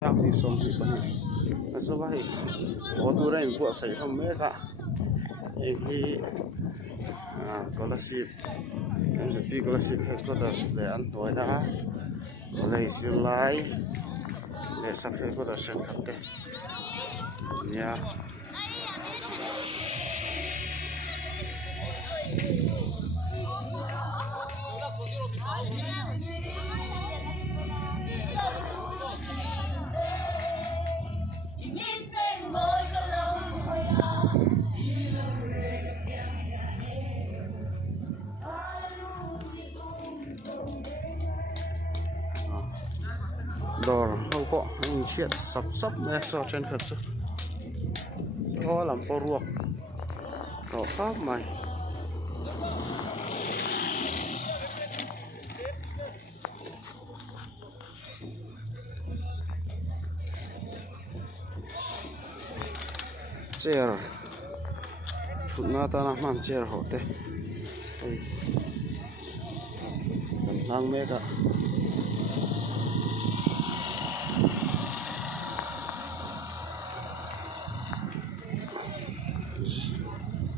Yang di sompi pani, aso bahi, otu rain buat saya thom mereka, ini scholarship, MCP scholarship headquarters le antoi na, le July, le sub headquarters khatte, ya. Đồ không có anh chiết sắp sắp nè so trên khẩn sức có làm po ruột đồ pháp mày chair phút na ta na man chair hộ tê cần năng mẹ cả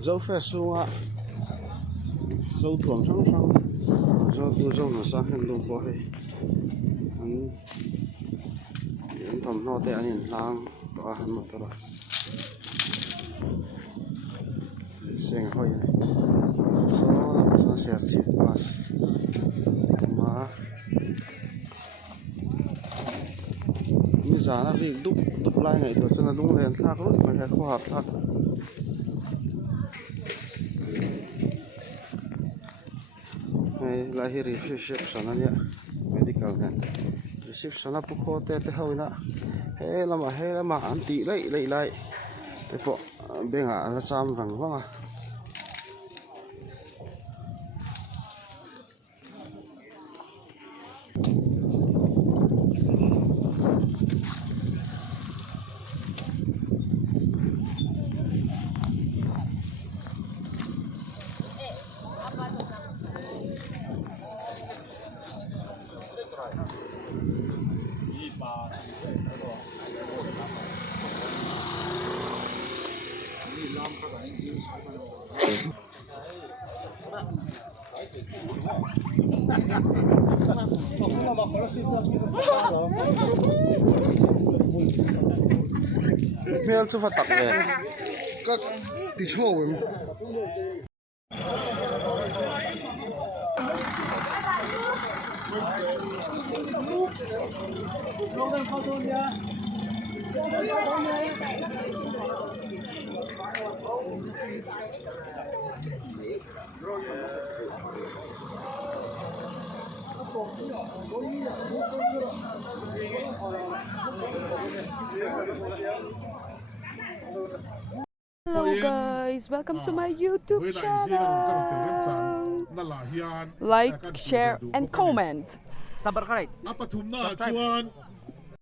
dấu phép xuống ạ dấu thuồng sáng sáng dấu tu dấu nó sang hình đồng bò hay anh thầm nó tệ anh lang tỏa hình một tờ xem hơi này số là số xe chip pass mà như giá là việc đúc lại ngày thôi cho nên đúng lên thác rồi mà cái khoa học thác lại hi reception anh nhá medical này reception áp khu tê tê hơi nè hay là mà anh tị lại tê bộ bên hạ nó chăm vàng vâng à Mẹ chú phát tặng về các tí chô em Hello guys, welcome to my YouTube channel. Like, share and comment. Sabar ka right. Apatum na chuan